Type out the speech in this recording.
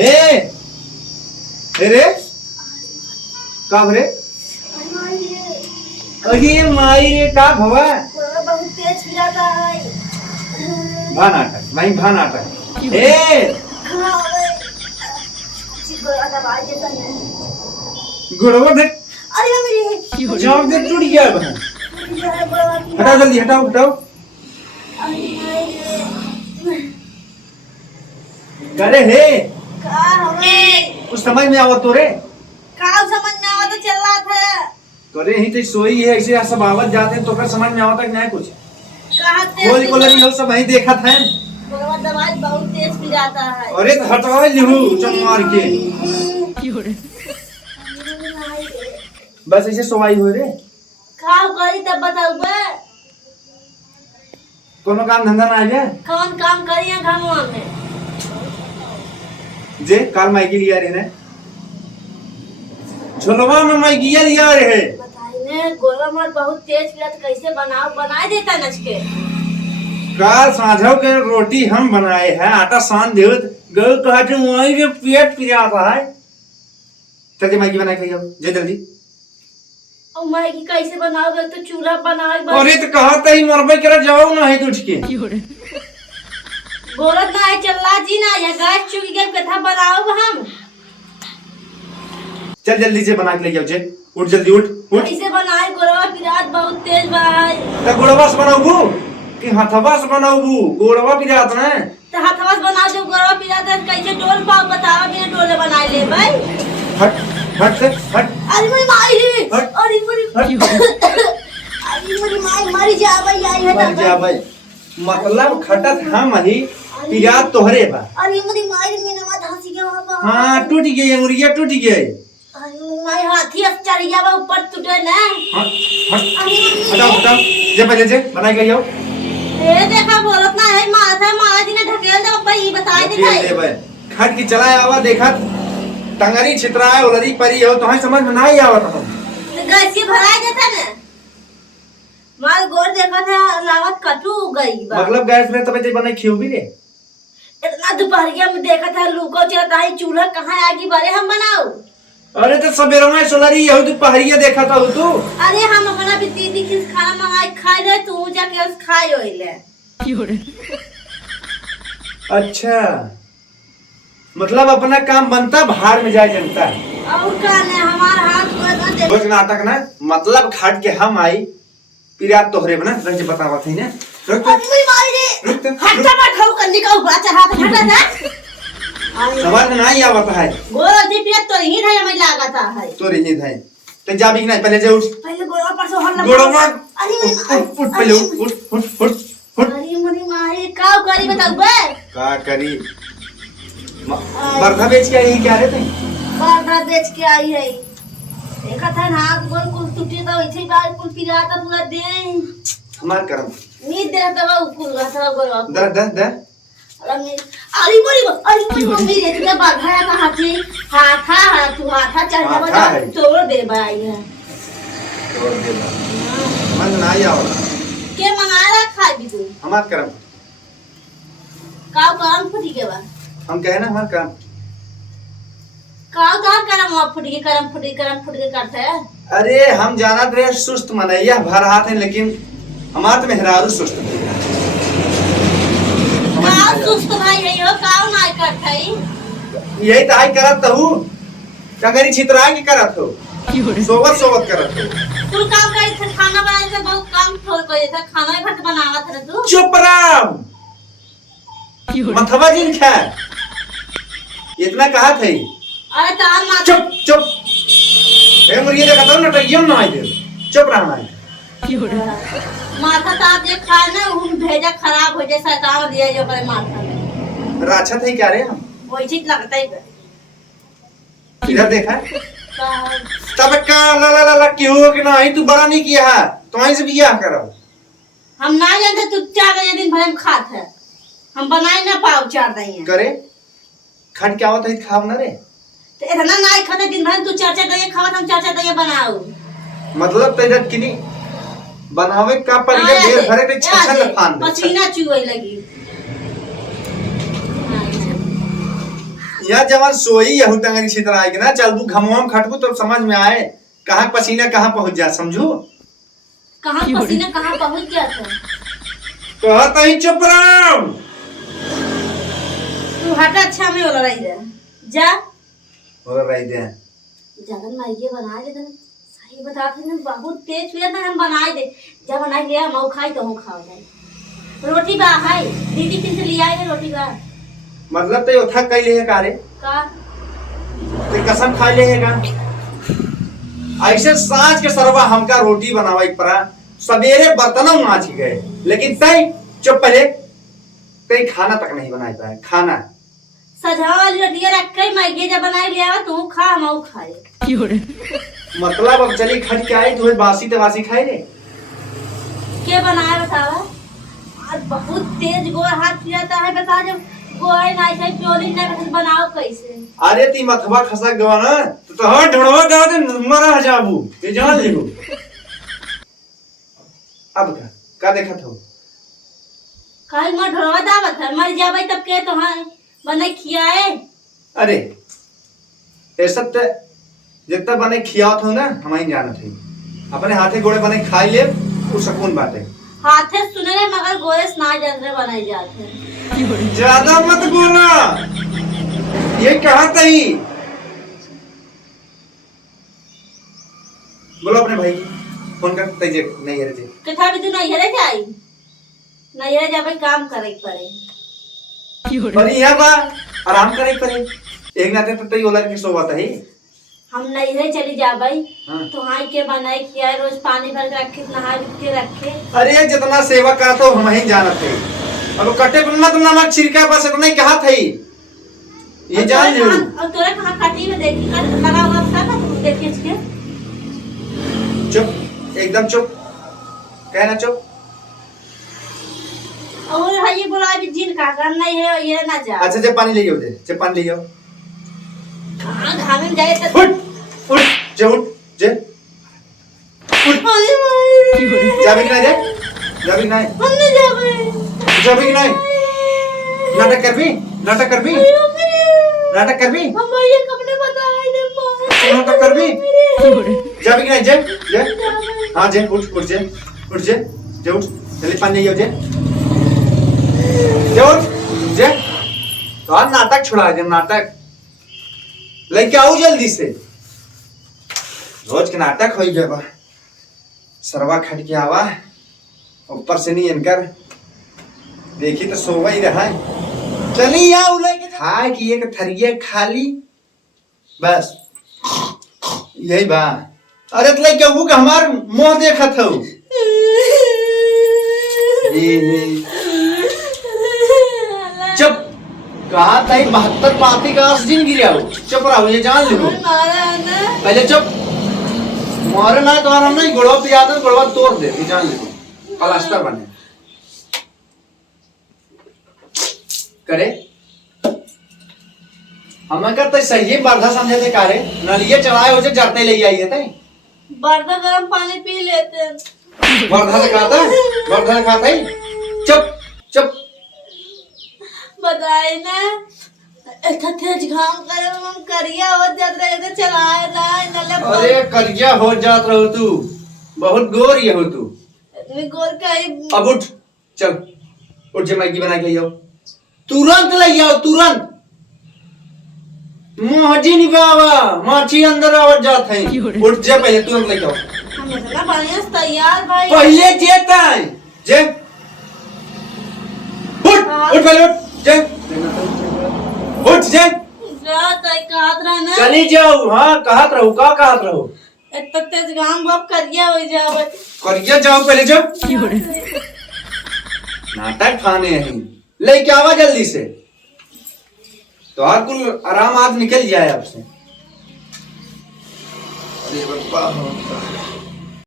ए रे का भरे अरे माई रे का भवा बहुत तेज पिराता है। भान नाटक नहीं भान नाटक ए गुड़वा देख अरे मेरी जॉब देख टूट गया बहन हटाओ जल्दी हटाओ हटाओ करे हे का हमें कुछ समझ में आवत तो रे का समझ में आवत चल रहा था। करे ही तो सोई है ऐसे सब आवत जाते हैं तो कर समझ में आवता कि नहीं कुछ कहते बोल बोल रही हो सब वही देखा था बोलवा दवाई बहुत तेज पिराता है। अरे तो हटाओ लिहू चल मार के बस ऐसे सोवाई हो रे का करी तब बताऊ बे कोनो काम धंधा ना आ जाए कौन काम करिए घरवा में जे काल माइकी लिया रे ने झोलवा में माइकिया लिया रे बताइए गोला मार बहुत तेज पिरात कैसे बनाए देता नच के काल साझो के रोटी हम बनाए हैं आटा सान देव गल कहा जो वही में पेट पिया है चल माइकी बना के जाओ जे जल्दी और मैगी कैसे बनाओगे तो चूल्हा बनाओगे अरे तो कहा तही मरबे करे जाओ ना है उठ के बोलत ना है चल्ला जी ना या गैस चुक गया कथा बनाओ हम चल जल्दी से बना के ले जाओ जे उठ जल्दी उठ उठ कैसे बनाए गोलवा पिरात बहुत तेज भाई तो गोड़वा से बनाऊबू कि हथवा से बनाऊबू गोड़वा पिरात ना तो हाथवा से बना दो गोलवा पिरात कैसे डोल पाव बताओ बिना डोले बनाए ले भाई हट हट से हट अरे मेरी माई रे हट। अरे मेरी अरे मेरी माई मर जा भाई आई है मर जा भाई मतलब खटत हम ही पिरात तोहरे बा अरे मेरी माई रे मेरा माथा हंसी गया बाबा हां टूट गई अंगुरिया टूट गई अरे माई हाथी अब चढ़ गया बा ऊपर टूटे ना हट हटाओ हटाओ जे पहले से बना के जाओ ए देखा बोलत ना है माथा मारा जी ने ढकेल दो भाई बताए दे ले भाई खट की चलाए आवा देखा टंगरी छितराए ओलरी परी हो तो समझ में नहीं आवत हम तो गैसी भरा देता ना माल गोर देखा था लावत कटू गई बा मतलब गैस में तब ते बने खियो भी रे इतना दोपहरिया में देखा था लूको चलता है चूल्हा कहाँ आगे बारे हम बनाओ अरे तो सवेरे में सोलरी यहू तू पहरिया देखा था तू अरे हम अपना भी दीदी किस खाना मंगाई खाए ले तू जाके उस खाए होइले अच्छा मतलब अपना काम बनता बाहर में जाए जनता और का ने हमार हाथ को ना दे रोज नाटक ना मतलब खाट के हम आई पिरात तोहरे बना रंज बतावत है ना रुक मेरी माई रे रुक हट जा खाओ करने का ऊपर चढ़ा के हटा जा समझ में नहीं आवत है गोरा जी पिया तो ही था हमें लागत है तो रही है तो जा भी नहीं पहले जे उठ पहले गोरा पर से हल्ला गोड़वा अरे उठ पहले उठ अरे मेरी माई का करी बताओ बे का करी बरधा बेच के आई क्या रे तू बरधा बेच के आई है देखा था ना गोल कुल टूटे तो इथे बाल कुल पिरा था पूरा दे हमार करम नींद दे था वो कुल था गोरा दर अरे मोरी मेरे तुझे बरधा का हाथी हाथा तू हाथा चढ़ जा बता तोड़ दे भाई है तोड़ दे मन ना आवत के मंगाया खा भी तू हमार करम काव काम फुटी के बा हम कहे ना हमार काम काव का करम आप फुटी के करते हैं अरे हम जानत रहे सुस्त मनैया भर हाथ है लेकिन हमार तो मेहरारू सुस्त काव सुस्त भाई है यो काव ना करत है यही तो आई करत हूँ टंगरी छितरा के करत हो सोवत करत हो तू काम करे थे खाना बनाए थे बहुत काम छोड़ करे था खाना ही भट बनावत रहे तू चुप राम मथवा जिन खा इतना कहा थे अरे तार मार चुप हे मुर्गी देखा तो नटइयम ना आई दे चुप रहना माथा ताप जे खाए ना उन भेजा खराब हो जाए शैतान दिया जो करे माथा में राछा थे क्या रे हम वही चीज लगता है इधर देखा तब का ला क्यों कि नहीं तू बड़ा नहीं किया है तो आई से बियाह करो हम ना जानते तू 4 दिन भर हम खात है हम बनाए ना पाव 4 दिन करे खट क्या होता है खाव ना रे तो इतना ना खाते दिन भर तू 4 दिन खावत हम 4 दिन बनाओ मतलब तेरा किनी बनावे का पर ये ढेर भरे के छछन फान पसीना चुए लगी बढ़िया जवान सोई यहू टंगरी छितर आएगी ना, चल तू घमवाम खटकू तो समझ में आए कहाँ पसीना कहाँ पहुंच जा, समझू कहाँ पसीना कहाँ पहुंच गया था। कहता ही चुप रहो। तू हटा, अच्छा में बोला रही दे जा, बोला रही दे जगन मैगी बना दे ना, सही बता थे ना, बहुत तेज हुआ था, हम बनाए दे जब बनाए लिया हम खाई तो हम खाओ जाए। रोटी बा है दीदी फिर से ले आए रोटी बा, मतलब तो उठा कई ले का रे का तो कसम खा ले का ऐसे साँझ के सरवा हमका रोटी बनावा पड़ा, सवेरे बर्तनों मांझ गए, लेकिन तय चुप पहले तय खाना तक नहीं बना पाए। खाना सजा वाली रोटियां रख के मैगी जब बनाए लिया तू खा हम खाए। मतलब अब चली खट के आई तो बासी तबासी खाए रे के बनाया बतावा। और बहुत तेज गोर हाथ फिरता है, बता जब गोए ना ऐसे चोली ना बनाओ कैसे। अरे ती मथवा खसक गवा ना तो हर ढोड़वा गाव दे मरा जाबू ये जान लेबू। अब का देखत हो कल मैं ढोड़वा दावत है, मर जाबे तब के तो हां बने खियाए। अरे ऐसा ते जितना बने खियात हो ना हम ही जानत है, अपने हाथे गोड़े बने खाई ले वो सुकून बात है। हाथे सुने रे मगर गोरेस ना जान रे बनाई जाते। ज्यादा मत बोला, ये कहा तही बोलो अपने भाई फोन कर तय नहीं है रे कथा भी तू नहीं है रे जाई नहीं है जाबे काम करे पड़े और यहां बा आराम करे पड़े एक नाते तो तय ओला के सोवत है। हम नहीं है चली जाबे हाँ। तो हाई के बनाई खियाए, रोज पानी भर के रखे, नहा के रखे। अरे जितना सेवा करा तो हम ही जानत है, अब कटे पर मत नमक छिड़का बस इतना ही कहा था ये जान ले। और तोरा कहां काटी में देखी कर लगा हुआ था ना, तू देखिए इसके चुप एकदम चुप, कहना चुप। और भाई ये बोला अभी जिन का करना है ये ना जा। अच्छा जब पानी ले जाओ, जब पानी ले जाओ कहां घाम में जाए तो उठ उठ जे उठ जे उठ अरे भाई जाबी नहीं रे, जाबी नहीं, हम नहीं जाबे, जाबी नहीं, नाटक कर भी, नाटक कर भी, नाटक कर भी, हम ये कपड़े बताए दे मां, नाटक कर भी, जाबी नहीं जे जे हां जे उठ उठ जे उठ जे उठ जल्दी पानी ले जाओ जे उठ जे तो नाटक छुड़ा दे, नाटक लेके आओ जल्दी से, रोज के नाटक हो गया बा। सरवा खट के आवा ऊपर से नहीं इनकर देखी तो सोवा ही रहा है। चली आओ लेके था कि एक थरिये खाली बस यही बा। अरे तो लेके वो हमार मुंह देखा था चुप कहा ताई 72 पाती का दिन गिरा हो, चुप रहो ये जान लो पहले चुप मारे ना तो हम नहीं गोड़वा पिया दे, गोड़वा तोड़ दे ये जान लो प्लास्टर बने करे। हमें करते सही बरधा समझे थे कारे नलिये चढ़ाए हो जे जरते ले आइए थे बरदा गरम पानी पी लेते बरधा खाता बरधा खाता ही चुप चुप बताए ना इतना तेज घाम करे हम करिया हो जात रहे तो चलाए ना नले। अरे करिया हो जात रहो तू, बहुत गोर ये हो तू, इतनी गोर का ही। अब उठ चल उठ जे मैगी बना के आओ, तुरंत ले आओ तुरंत। मोहजी नहीं बाबा माछी अंदर आवत जात है, उठ जे पहले तुरंत ले आओ। हम इतना बढ़िया से तैयार भाई पहले जेता है जे उठ पहले उठ जे उठ जे जात है कहत रहे ना चली जाओ। हाँ कहत रहो का कहत रहो इतना तेज घाम बाप करिया हो जावे करिया जाओ पहले जाओ नाटक खाने हैं लेके आवा जल्दी से तो हर कुल आराम आज निकल जाए आपसे। अरे बाबा